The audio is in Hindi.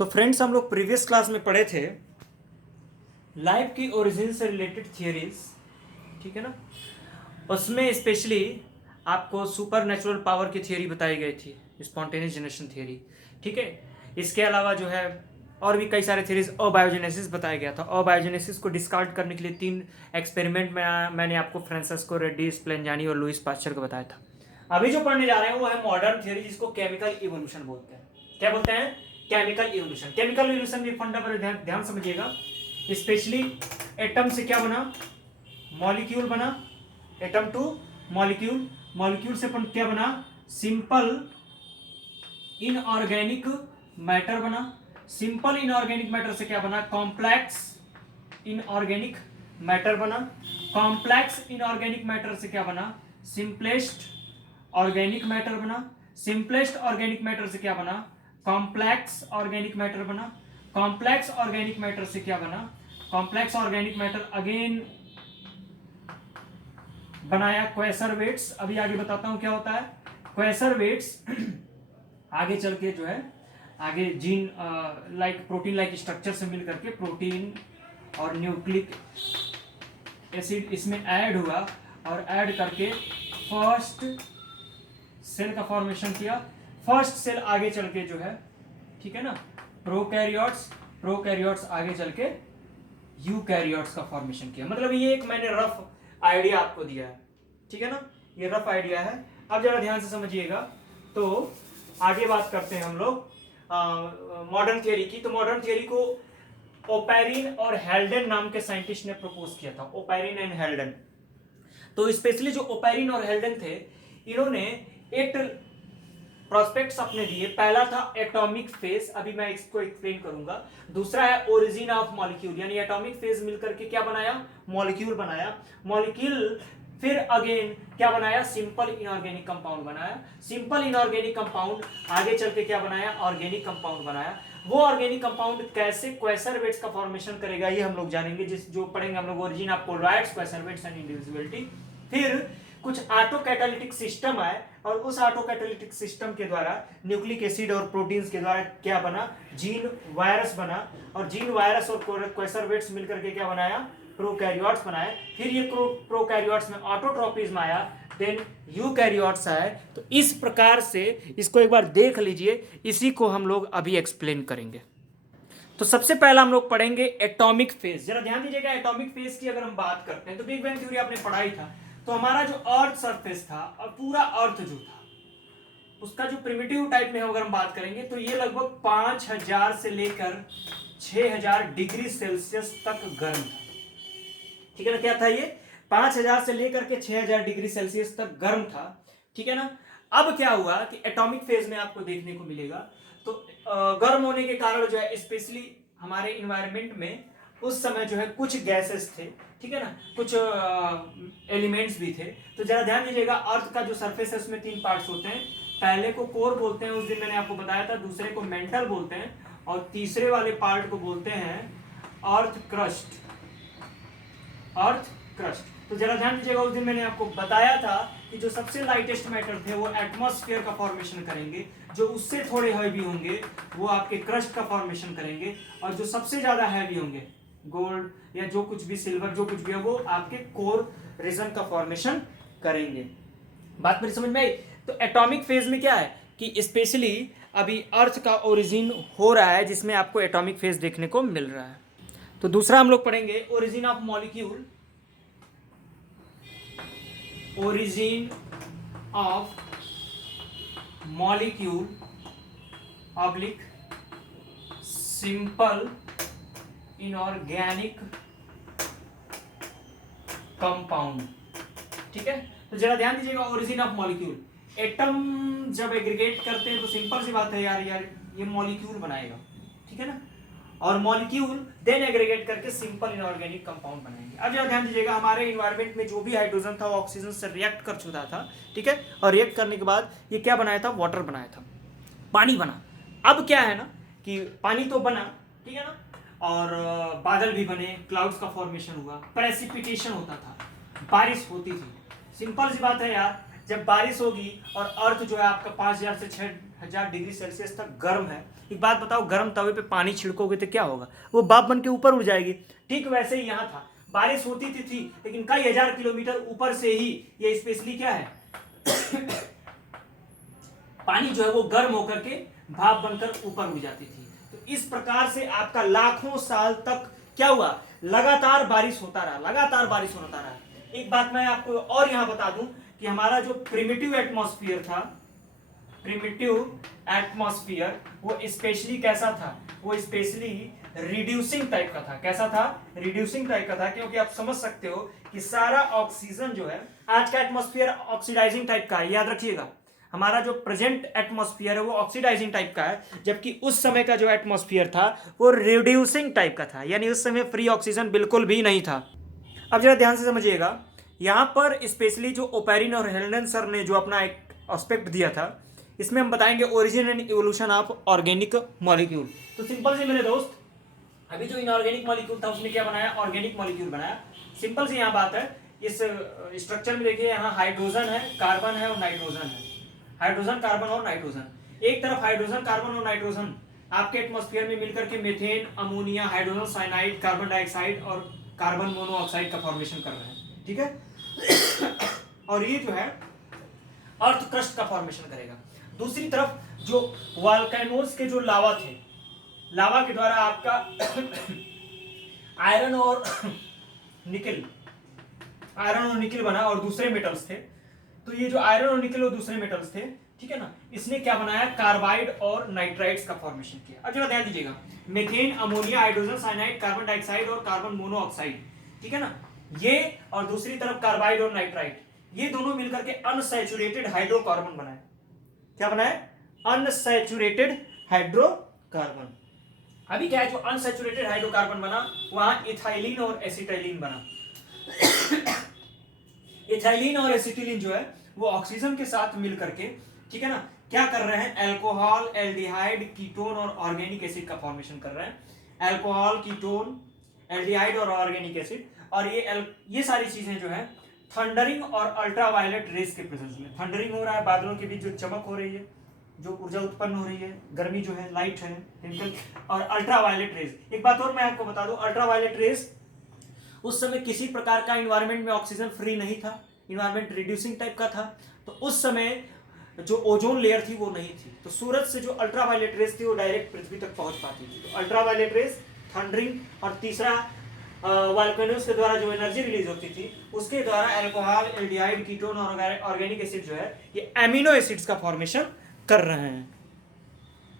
तो फ्रेंड्स, हम लोग प्रीवियस क्लास में पढ़े थे लाइफ की ओरिजिन से रिलेटेड थियरीज, ठीक है ना। उसमें स्पेशली आपको सुपर नेचुरल पावर की थियरी बताई गई थी, स्पॉन्टेनियस जनरेशन थियरी, ठीक है। इसके अलावा जो है और भी कई सारे थियरीज, अबायोजेनेसिस बताया गया था। अबायोजेनेसिस को डिस्कार्ड करने के लिए 3 एक्सपेरिमेंट में मैंने आपको फ्रांसिस्को रेड्डी, स्प्लेंजानी और लुइस पास्चर को बताया था। अभी जो पढ़ने जा रहे हैं वो है मॉडर्न थियरी, जिसको केमिकल इवोल्यूशन बोलते हैं। क्या बोलते हैं? Chemical evolution. केमिकल इवोल्यूशन भी फंडामेंटल ध्यान समझिएगा। स्पेशली एटम से क्या बना? मॉलिक्यूल बना। एटम टू मॉलिक्यूल, मॉलिक्यूल से क्या बना? सिंपल इनऑर्गेनिक मैटर बना। सिंपल इनऑर्गेनिक मैटर से क्या बना? कॉम्प्लेक्स इनऑर्गेनिक मैटर बना। कॉम्प्लेक्स इनऑर्गेनिक मैटर से क्या बना? सिंपलेस्ट ऑर्गेनिक मैटर बना। सिंपलेस्ट ऑर्गेनिक मैटर से क्या बना? कॉम्प्लेक्स ऑर्गेनिक मैटर बना। कॉम्प्लेक्स ऑर्गेनिक मैटर से क्या बना? कॉम्प्लेक्स ऑर्गेनिक मैटर अगेन बनाया क्वेसरवेट्स। अभी आगे बताता हूं क्या होता है क्वेसरवेट्स। आगे चल के जो है आगे gene like protein like structure से मिल करके प्रोटीन और न्यूक्लिक एसिड इसमें ऐड हुआ और ऐड करके फर्स्ट सेल का फॉर्मेशन किया। फर्स्ट सेल आगे चल के जो है, ठीक है ना, प्रोकैरियोट्स आगे चल के यूकैरियोट्स का फॉर्मेशन किया। मतलब ये एक मैंने रफ आइडिया आपको दिया है, ठीक है ना, ये रफ आइडिया है। अब जरा ध्यान से समझिएगा। तो आगे बात करते हैं हम लोग मॉडर्न थियरी की। तो मॉडर्न थियरी को ओपेरिन और हेल्डन नाम के साइंटिस्ट ने प्रपोज किया था। Oparin and हेल्डन। तो स्पेशली जो ओपेरिन और हेल्डन थे, इन्होंने 8 प्रोस्पेक्ट्स अपने दिए। पहला था एटॉमिक फेज, अभी मैं इसको एक्सप्लेन करूंगा। दूसरा है ओरिजिन ऑफ मॉलिक्यूल, यानी एटॉमिक फेज मिलकर के क्या बनाया? मॉलिक्यूल बनाया। मॉलिक्यूल फिर अगेन क्या बनाया? सिंपल इनऑर्गेनिक कंपाउंड बनाया। सिंपल इनऑर्गेनिक कंपाउंड आगे चल के क्या बनाया? ऑर्गेनिक कंपाउंड बनाया। वो ऑर्गेनिक कंपाउंड कैसे क्वेसरवेट्स का फॉर्मेशन करेगा ये हम लोग जानेंगे, जो पढ़ेंगे हम लोग ओरिजिन ऑफ कोलराइड्स, क्वेसरवेट्स एंड इंडिविजुअलिटी। फिर कुछ ऑटो कैटालिटिक सिस्टम आए और उस ऑटो कैटालिटिक सिस्टम के द्वारा न्यूक्लिक एसिड और प्रोटीन्स के द्वारा क्या बना? जीन वायरस बना। और जीन वायरस और क्वेसरवेट्स मिलकर के क्या बनाया? प्रोकैरियोट्स बनाए। फिर ये प्रोकैरियोट्स में ऑटोट्रोपिज्म आया, देन यूकैरियोट्स आए। तो इस प्रकार से इसको एक बार देख लीजिए, इसी को हम लोग अभी एक्सप्लेन करेंगे। तो सबसे पहला हम लोग पढ़ेंगे एटॉमिक फेज। जरा ध्यान दीजिएगा, एटॉमिक फेज की अगर हम बात करते हैं तो बिग बैंग थ्योरी आपने पढ़ाई था। तो हमारा जो अर्थ सरफेस था और पूरा अर्थ जो था उसका जो प्रिमिटिव टाइप में अगर हम बात करेंगे तो ये लगभग 5000 से लेकर 6000 डिग्री सेल्सियस तक गर्म था, ठीक है ना। क्या था ये? 5000 से लेकर के 6000 डिग्री सेल्सियस तक गर्म था, ठीक है ना। अब क्या हुआ कि एटॉमिक फेज में आपको देखने को मिलेगा तो गर्म होने के कारण जो है स्पेशली हमारे इन्वायरमेंट में उस समय जो है कुछ गैसेस थे, ठीक है ना, कुछ एलिमेंट्स भी थे। तो जरा ध्यान दीजिएगा, अर्थ का जो सरफेस है उसमें 3 पार्ट्स होते हैं। पहले को कोर बोलते हैं, उस दिन मैंने आपको बताया था। दूसरे को मेंटल बोलते हैं और तीसरे वाले पार्ट को बोलते हैं अर्थ क्रस्ट। Earth crust. तो जरा ध्यान दीजिएगा, उस दिन मैंने आपको बताया था कि जो सबसे लाइटेस्ट मैटर थे वो एटमॉस्फेयर का फॉर्मेशन करेंगे, जो उससे थोड़े हैवी होंगे वो आपके क्रस्ट का फॉर्मेशन करेंगे, और जो सबसे ज्यादा हैवी होंगे, गोल्ड या जो कुछ भी, सिल्वर जो कुछ भी है, वो आपके कोर रीजन का फॉर्मेशन करेंगे। बात मेरी समझ में आई? तो एटॉमिक फेज में क्या है कि स्पेशली अभी अर्थ का ओरिजिन हो रहा है, जिसमें आपको एटॉमिक फेज देखने को मिल रहा है। तो दूसरा हम लोग पढ़ेंगे origin of molecule. Origin of molecule oblique simple inorganic compound, ठीक है। तो जरा ध्यान दीजिएगा, ओरिजिन ऑफ मॉलिक्यूल। एटम जब एग्रीगेट करते हैं तो सिंपल सी बात है यार ये मॉलिक्यूल बनाएगा, ठीक है ना, और मॉलिक्यूल देन एग्रीगेट करके सिंपल इनऑर्गेनिक कंपाउंड बनाएंगे। अब जरा ध्यान दीजिएगा, हमारे इन्वायरमेंट में जो भी हाइड्रोजन था वो ऑक्सीजन से रिएक्ट कर चुका था, ठीक है, और रिएक्ट करने के बाद ये क्या बनाया था? वाटर बनाया था, पानी बना। अब क्या है ना कि पानी तो बना, ठीक है ना, और बादल भी बने, क्लाउड्स का फॉर्मेशन हुआ, प्रेसिपिटेशन होता था, बारिश होती थी। सिंपल सी बात है यार, जब बारिश होगी और अर्थ जो है आपका 5000 से 6000 डिग्री सेल्सियस तक गर्म है, एक बात बताओ, गर्म तवे पे पानी छिड़कोगे तो क्या होगा? वो भाप बन के ऊपर उड़ जाएगी। ठीक वैसे ही यहाँ था, बारिश होती थी लेकिन कई हजार किलोमीटर ऊपर से ही ये स्पेशली क्या है पानी जो है वो गर्म होकर के भाप बनकर ऊपर उड़ जाती थी। तो इस प्रकार से आपका लाखों साल तक क्या हुआ, लगातार बारिश होता रहा, लगातार बारिश होता रहा। एक बात मैं आपको और यहां बता दूं कि हमारा जो प्रिमिटिव एटमॉस्फेयर था, प्रिमिटिव एटमॉस्फेयर, वो स्पेशली कैसा था, वो स्पेशली रिड्यूसिंग टाइप का था। कैसा था? रिड्यूसिंग टाइप का था, क्योंकि आप समझ सकते हो कि सारा ऑक्सीजन जो है, आज का एटमॉस्फेयर ऑक्सीडाइजिंग टाइप का है, याद रखिएगा। हमारा जो प्रेजेंट एटमॉस्फेयर है वो ऑक्सीडाइजिंग टाइप का है, जबकि उस समय का जो एटमॉस्फेयर था वो रिड्यूसिंग टाइप का था, यानी उस समय फ्री ऑक्सीजन बिल्कुल भी नहीं था। अब जरा ध्यान से समझिएगा, यहाँ पर स्पेशली जो ओपेरिन और हेल्डन सर ने जो अपना एक एस्पेक्ट दिया था, इसमें हम बताएंगे origin and evolution of organic molecule. तो सिंपल से मेरे दोस्त, अभी जो इनऑर्गेनिक मॉलिक्यूल था उसने क्या बनाया? ऑर्गेनिक मॉलिक्यूल बनाया। सिंपल सी यहाँ बात है, इस स्ट्रक्चर में देखिए, यहाँ हाइड्रोजन है, कार्बन है और नाइट्रोजन है। हाइड्रोजन, कार्बन और नाइट्रोजन, एक तरफ हाइड्रोजन, कार्बन और नाइट्रोजन आपके एटमॉस्फेयर में मिलकर के methane, ammonia, hydrogen cyanide, carbon dioxide और कार्बन मोनोऑक्साइड का फॉर्मेशन कर रहे हैं। ठीक है और ये जो है अर्थ क्रस्ट का फॉर्मेशन करेगा। दूसरी तरफ जो वोल्केनोज के जो लावा थे, लावा के द्वारा आपका आयरन और निकल, आयरन और निकल बना और दूसरे मेटल्स थे। तो ये जो आयरन और निकल और दूसरे मेटल्स थे, ठीक है ना, इसने क्या बनाया? कार्बाइड और नाइट्राइड्स का फॉर्मेशन किया। अब जरा ध्यान दीजिएगा, methane, ammonia, hydrogen cyanide, carbon dioxide और कार्बन मोनोऑक्साइड, ठीक है ना, ये और दूसरी तरफ कार्बाइड और नाइट्राइड, ये दोनों मिलकर के अनसैचुरेटेड हाइड्रोकार्बन बनाए। क्या बनाए? Unsaturated hydrocarbon. अभी क्या है, जो अनसैचुरेटेड हाइड्रोकार्बन बना वहां इथाइलिन और एसिटाइलिन बना। इथाइलिन और एसिटिलीन जो है वो ऑक्सीजन के साथ मिलकर के, ठीक है ना, क्या कर रहे हैं? अल्कोहल, एल्डिहाइड, कीटोन और ऑर्गेनिक एसिड का फॉर्मेशन कर रहे हैं। अल्कोहल, कीटोन, एल्डिहाइड और ऑर्गेनिक एसिड, और ये सारी चीजें जो है थंडरिंग और अल्ट्रावायलेट रेस के प्रेजेंस में, थंडरिंग हो रहा है, बादलों के बीच जो चमक हो रही है, जो ऊर्जा उत्पन्न हो रही है, गर्मी जो है, लाइट है, केमिकल, और अल्ट्रावायलेट रेस। एक बात और मैं आपको बता दूं, अल्ट्रावायलेट रेस, उस समय किसी प्रकार का इन्वायरमेंट में ऑक्सीजन फ्री नहीं था, इन्वायरमेंट रिड्यूसिंग टाइप का था, तो उस समय जो ओजोन लेयर थी वो नहीं थी, तो सूरज से जो अल्ट्रावायलेट रेस थी वो डायरेक्ट पृथ्वी तक पहुंच पाती थी। तो अल्ट्रावायलेट रेस, थंडरिंग, और तीसरा वोल्केनोज के द्वारा जो एनर्जी रिलीज होती थी उसके द्वारा अल्कोहल, एल्डिहाइड, कीटोन और ऑर्गेनिक एसिड जो है ये एमिनो एसिड्स का फॉर्मेशन कर रहे हैं।